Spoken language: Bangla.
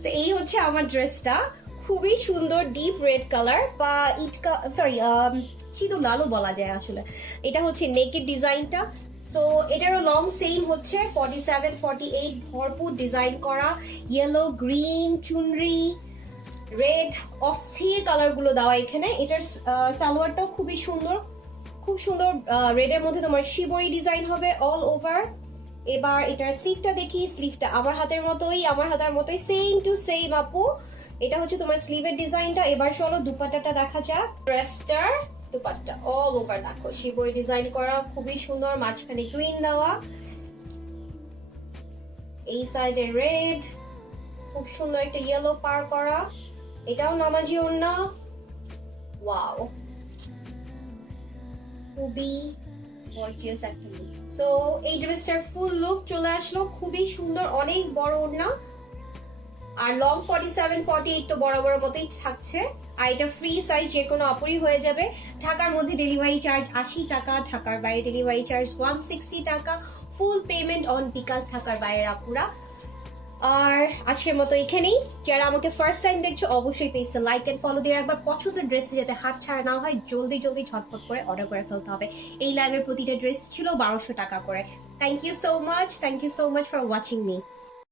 সো এই হচ্ছে আমার ড্রেসটা, খুবই সুন্দর ডিপ রেড কালার বা সরি সিঁদুর লালও বলা যায় আসলে। এটা হচ্ছে নেকেড ডিজাইনটা। সো এটারও লং সেম হচ্ছে 47-48, ভরপুর ডিজাইন করা, ইয়েলো গ্রিন চুনরি রেড, অস্থির কালার গুলো দেওয়া এখানে। এটার সালোয়ারটাও খুবই সুন্দর, খুব সুন্দর রেডের মধ্যে তোমার শিবরি ডিজাইন হবে অল ওভার। এবার এটার স্লিভটা দেখি, স্লিভটা আমার হাতের মতোই সেম টু সেম আপু। এটা হচ্ছে তোমার স্লিভের ডিজাইনটা। এবার চলো দুপাট্টাটা দেখা যাক। ড্রেসটার দুপাট্টা অল ওভার দেখো শিবরি ডিজাইন করা, খুবই সুন্দর, মাঝখানে গ্রিন দেওয়া, এই সাইডে রেড, খুব সুন্দর একটা ইয়েলো পার করা। এটাও নামাজি ওড়না, ওয়াও খুবই গর্জিয়াস একটা লুক। সো এই ড্রেসটার ফুল লুক চলে আসলো, খুবই সুন্দর, অনেক বড় ওড়না, আর লং 47-48 তো বরাবর মতোই থাকছে। আর এটা ফ্রি সাইজ, যে কোনো আপুরই হয়ে যাবে। ঢাকার মধ্যে ডেলিভারি চার্জ 80 টাকা, ঢাকার বাইরে ডেলিভারি চার্জ 160 টাকা, ফুল পেমেন্ট অন বিকাশ ঢাকার বাইরের আপুরা। আর আজকের মতো এখানেই। যারা আমাকে ফার্স্ট টাইম দেখছো অবশ্যই পেজটা লাইক এন্ড ফলো দিয়ে রাখবার, পছন্দের ড্রেসে যাতে হাত ছাড়া না হয় জলদি জলদি ঝটপট করে অর্ডার করে ফেলতে হবে। এই লাইভের প্রতিটা ড্রেস ছিল 1200 টাকা করে। Thank you so much for watching me.